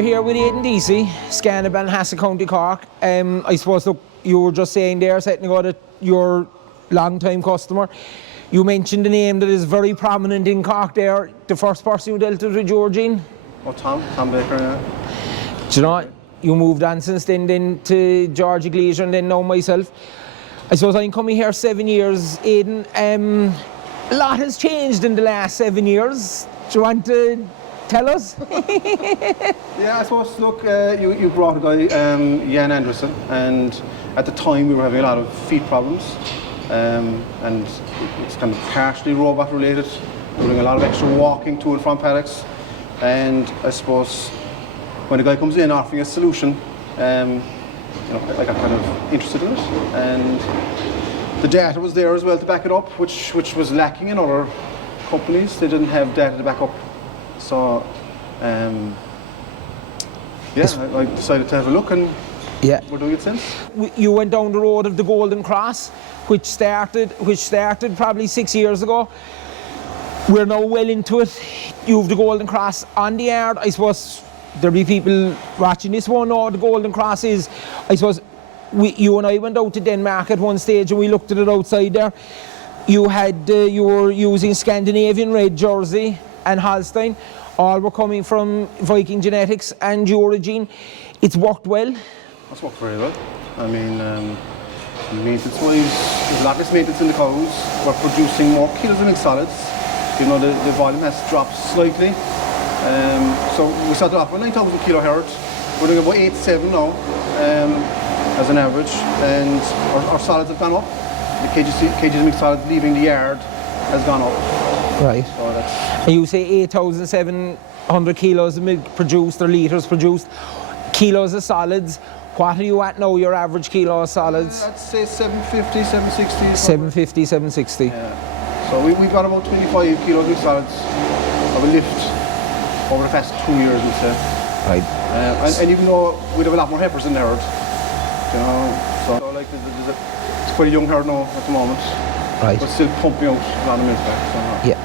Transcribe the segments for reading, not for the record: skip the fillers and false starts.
We're here with Aidan Deasy, Scanner Ballinhassig, County Cork. I suppose, look, you were just saying there, setting ago that you're long-time customer. You mentioned a name that is very prominent in Cork there. The first person you dealt with Eurogene? Oh, Tom Baker, yeah. Do you know, you moved on since then to Georgie Glazier and then now myself. I suppose I'm coming here 7 years, Aidan. A lot has changed in the last 7 years. Do you want to tell us? Yeah, I suppose, look, you brought a guy, Jan Anderson, and at the time we were having a lot of feet problems, and it's kind of partially robot related. We're doing a lot of extra walking to and from paddocks, and I suppose when a guy comes in offering a solution, you know, I got kind of interested in it, and the data was there as well to back it up, which was lacking in other companies. They didn't have data to back up. So, yeah, I decided to have a look, and yeah, we're doing it since. You went down the road of the Golden Cross, which started probably 6 years ago. We're now well into it. You've the Golden Cross on the yard. I suppose there'll be people watching this won't know what the Golden Cross is. I suppose you and I went out to Denmark at one stage and we looked at it outside there. You were using Scandinavian red jersey and Holstein. All were coming from Viking Genetics and Eurogene. It's worked well. It's worked very well. I mean, maintenance-wise, there's a lot less maintenance in the cows. We're producing more kilos of milk solids. You know, the volume has dropped slightly. So we started off with 9,000 kilo herd. We're doing about 8-7 now, as an average, and our solids have gone up. The kgs of milk solids leaving the yard has gone up. Right. So that's. And you say 8,700 kilos of milk produced or litres produced. Kilos of solids. What are you at now, your average kilo of solids? I'd say 750, 760. 750, 760. Yeah. So we've got about 25 kilos of solids of a lift over the past 2 years, we'd say. Right. And even though we'd have a lot more heifers in the herd, you know, so like it's quite a young herd now at the moment. Right. But still pumping out a lot of milk. So. Yeah.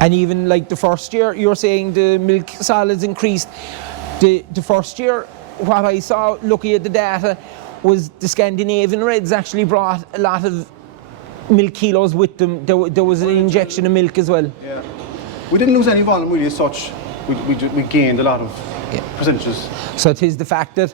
And even like the first year, you're saying the milk solids increased. The first year, what I saw looking at the data was the Scandinavian Reds actually brought a lot of milk kilos with them. There was an injection of milk as well. Yeah. We didn't lose any volume really as such. We gained a lot of percentages. So it is the fact that,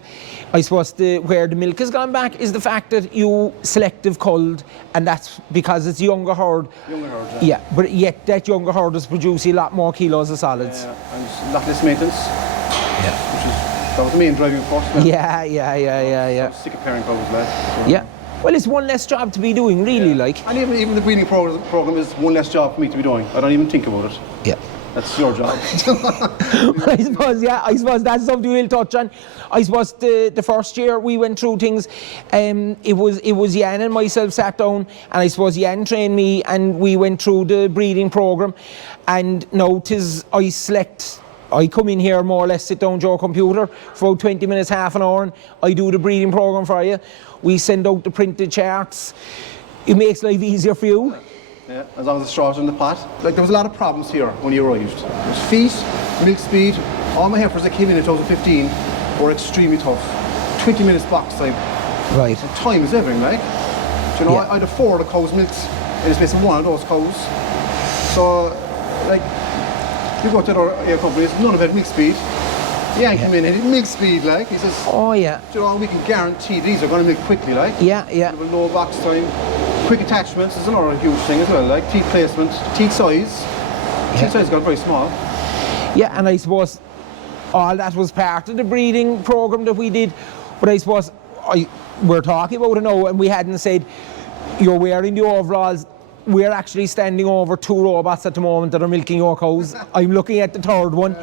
I suppose, where the milk has gone back is the fact that you selective culled, and that's because it's younger herd. Younger herd, yeah. Yeah, but yet that younger herd is producing a lot more kilos of solids. Yeah, and a lot less maintenance. Yeah. That was the main driving force. Yeah. So sick of pairing cows, lads. Yeah. Well, it's one less job to be doing, really, like. And even the breeding program is one less job for me to be doing. I don't even think about it. Yeah. That's your job. I suppose that's something we'll touch on. I suppose the first year we went through things, it was Jan and myself sat down, and I suppose Jan trained me, and we went through the breeding program, and now I come in here more or less, sit down to your computer for about 20 minutes, half an hour, and I do the breeding program for you. We send out the printed charts. It makes life easier for you. Yeah, as long as the straw's in the pot. Like, there was a lot of problems here when you arrived. There's feet, milk speed. All my heifers that came in 2015 were extremely tough. 20 minutes box time. Right. And time is everything, like. Do you know, Yeah. I had 4 of the cows milked in the space of one of those cows. So, like, you go to other companies, none of it milk speed. Yeah, came in and it milk speed, like. He says, oh yeah. Do you know, we can guarantee these are going to milk quickly, like. Yeah. With low box time. Quick attachments is another huge thing as well, like teat placement, teat size. Teat size got very small. Yeah, and I suppose all that was part of the breeding program that we did. But I suppose we're talking about it now, and we hadn't said you're wearing the overalls. We're actually standing over 2 robots at the moment that are milking your cows. I'm looking at the third one.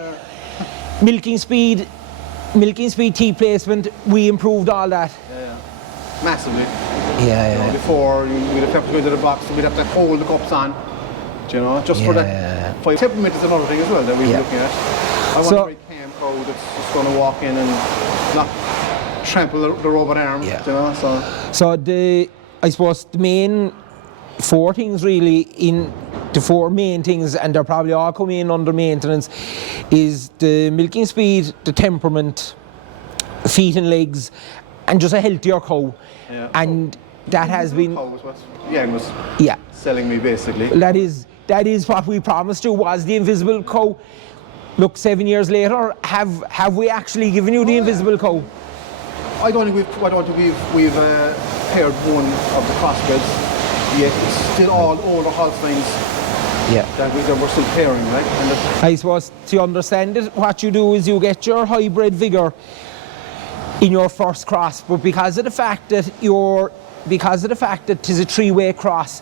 Milking speed, teat placement, we improved all that. Yeah. Massively. Yeah. You know, before we'd have to go into the box and we'd have to hold the cups on, you know, just for that. Temperament is another thing as well that we were looking at. I want a very calm cow that's just going to walk in and not trample the robot arm, you know. So I suppose the main 4 things really in the four main things, and they're probably all coming in under maintenance, is the milking speed, the temperament, feet and legs, and just a healthier cow. Yeah. And that has been... Cow was what Jan was Yeah. selling me, basically. That is what we promised you, was the invisible cow. Look, 7 years later, have we actually given you the invisible cow? I don't think we've paired one of the crossbreds yet. It's still all older Holsteins that we're still pairing, right? And I suppose, to understand it, what you do is you get your hybrid vigor in your first cross, but because of the fact that it's a three-way cross,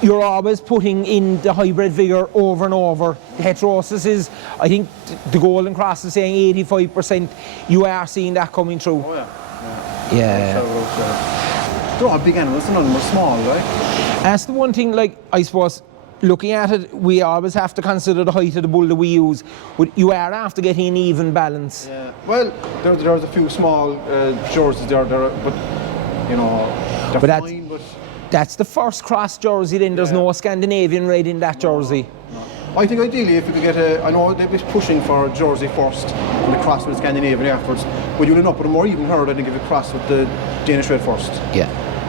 you're always putting in the hybrid vigor over and over. The heterosis is, I think the Golden Cross is saying 85%. You are seeing that coming through. Oh yeah. Yeah. They're all big animals, none of them are small, right? That's the one thing, like, I suppose, looking at it, we always have to consider the height of the bull that we use. You are after getting an even balance. Yeah. Well, there's a few small Jerseys there, but you know, they're fine, but... That's the first cross jersey, then there's no Scandinavian red in that jersey. No. I think ideally if we could get I know they'd be pushing for a jersey first and the cross with Scandinavian afterwards, but you'll end up with a more even herd, I think, if you cross with the Danish red first. Yeah.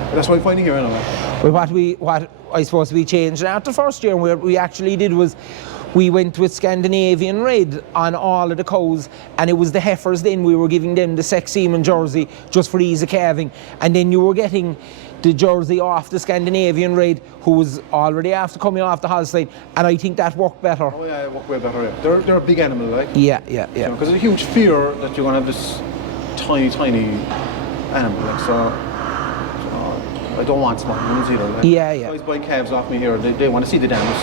But that's what I'm finding here anyway. Well, what I suppose we changed after first year, and what we actually did was we went with Scandinavian red on all of the cows, and it was the heifers then we were giving them the sex semen jersey just for ease of calving, and then you were getting the jersey off the Scandinavian red, who was already after coming off the Holstein, and I think that worked better. Oh yeah, it worked way better. Yeah. They're a big animal, right? Yeah. Because there's a huge fear that you're going to have this tiny animal, like, so I don't want small ones either. Like, guys buying calves off me here, they want to see the dams,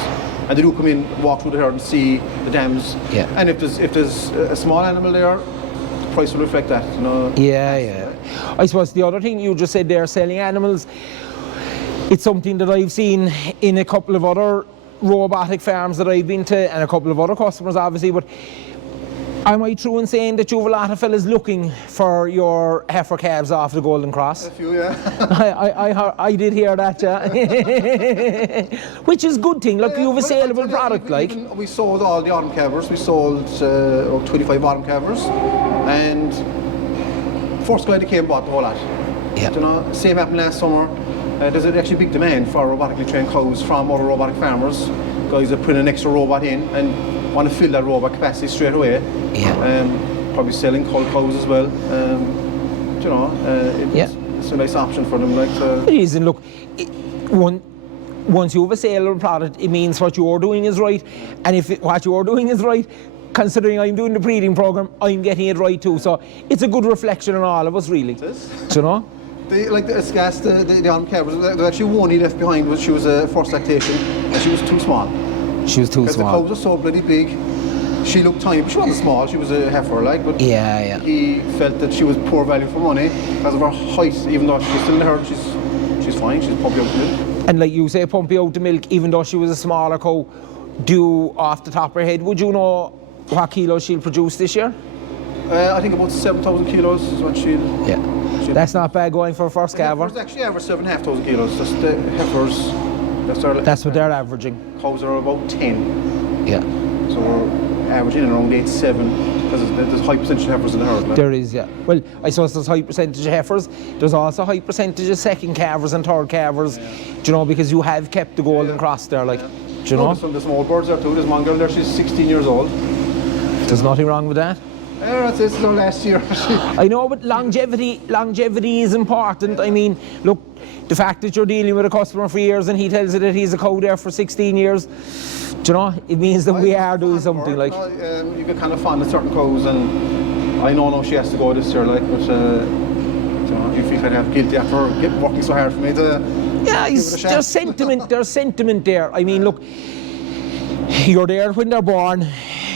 and they do come in, walk through the herd and see the dams. Yeah. And if there's a small animal there, the price will reflect that, you know. Yeah. I suppose the other thing you just said there, selling animals, it's something that I've seen in a couple of other robotic farms that I've been to, and a couple of other customers obviously, but am I true in saying that you have a lot of fellas looking for your heifer calves off the Golden Cross? A few, yeah. I did hear that, yeah. Which is a good thing. Look, you have a saleable product, like. We sold all the autumn calvers. We sold 25 autumn calvers, and first guy that came bought the whole lot. Yeah. You know, same happened last summer. There's actually a big demand for robotically trained cows from other robotic farmers. Guys that put an extra robot in and want to fill that robot capacity straight away. Yeah. Probably selling cull cows as well. You know, it's a nice option for them. Like, it is, and look, once you have a saleable product, it means what you're doing is right, and if what you're doing is right, considering I'm doing the breeding program, I'm getting it right too. So it's a good reflection on all of us, really. It is. Do you know? The autumn calvers, there was actually one he left behind. She was first lactation, and she was too small. She was too small. Because the cows were so bloody big. She looked tiny, but she wasn't small. She was a heifer, like. But he felt that she was poor value for money because of her height. Even though she's still in the herd, she's fine. She's pumping out the milk. And like you say, pumping out the milk, even though she was a smaller cow, off the top of her head, would you know what kilos she'll produce this year? I think about 7,000 kilos is what she'll... Yeah. That's not bad going for a first calver. Heifers actually average 7,500 kilos. That's the heifers. That's what they're averaging. Cows are about 10. Yeah. So we're averaging around 8-7 because there's high percentage of heifers in the herd. Like. There is, yeah. Well, I suppose there's high percentage of heifers. There's also high percentage of second calvers and third calvers. Yeah. Do you know, because you have kept the Golden Cross there, like. Yeah. Do you know? There's some small birds there too. There's one girl there. She's 16 years old. There's nothing wrong with that. That's it, so last year. I know, but longevity is important. I mean, look, the fact that you're dealing with a customer for years and he tells you that he's a cow there for 16 years, do you know, it means that we are doing something, like. You get kind of fond of certain cows, and I know now she has to go this year, like, but you know, you feel kind of guilty after working so hard for me to. Yeah, there's sentiment there. I mean, look, you're there when they're born.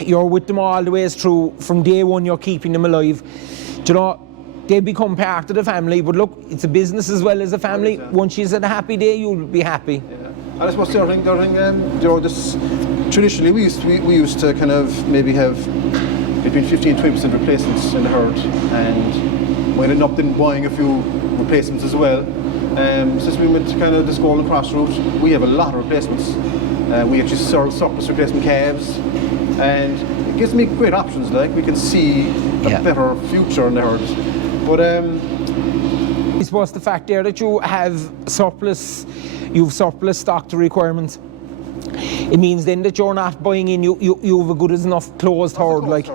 You're with them all the way through. From day one, you're keeping them alive. Do you know, they become part of the family. But look, it's a business as well as a family. Once she's at a happy day, you'll be happy. Yeah. And I suppose the other thing, traditionally we used to kind of maybe have between 15-20% replacements in the herd, and we ended up then buying a few replacements as well. Since we went to kind of this Golden Cross route, we have a lot of replacements. We actually sell surplus replacement calves, and it gives me great options. Like, we can see a better future in the herd. But I suppose the fact there that you have surplus, you've surplus stock to requirements, it means then that you're not buying in, you have a good enough closed herd, like.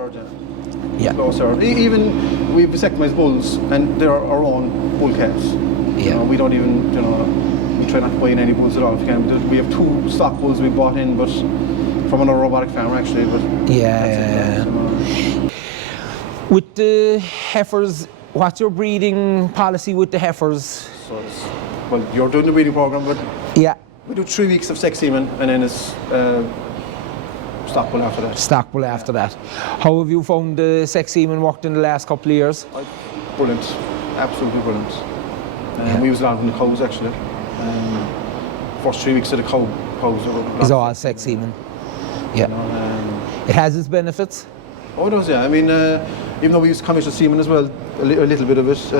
Yeah. Closed herd. Even we vasectomized bulls, and they're our own bull calves. You know, we don't even, we try not to buy in any bulls at all if we can. We have 2 stock bulls we bought in, but from another robotic farmer actually. But with the heifers, what's your breeding policy with the heifers? So well, you're doing the breeding program, but we do 3 weeks of sex semen, and then it's stock bull after that. Stock bull after that. How have you found the sex semen worked in the last couple of years? Brilliant, absolutely brilliant. We use a lot in the cows actually. First 3 weeks of the cows is all sex semen. Yeah. It has its benefits. Oh, it does, yeah. I mean, even though we use conventional semen as well, a little bit of it.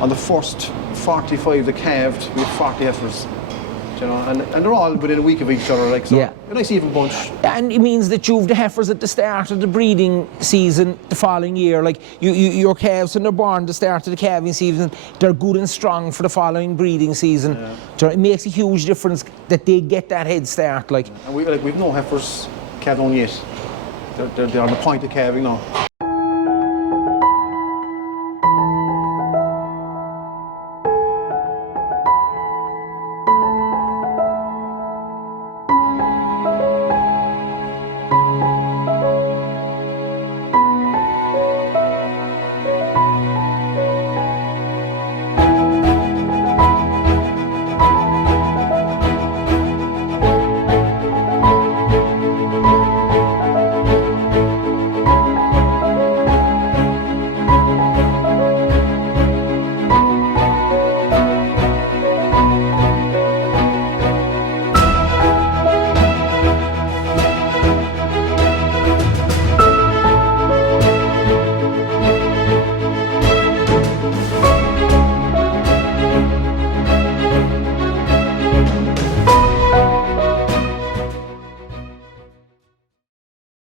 On the first 45 that calved, we had 40 heifers. And they're all within a week of each other, like, so a nice even bunch. And it means that you've the heifers at the start of the breeding season the following year. Like, your calves, when they're born, the start of the calving season, they're good and strong for the following breeding season. It makes a huge difference that they get that head start, like. And we've no heifers calved on yet. They're on the point of calving now.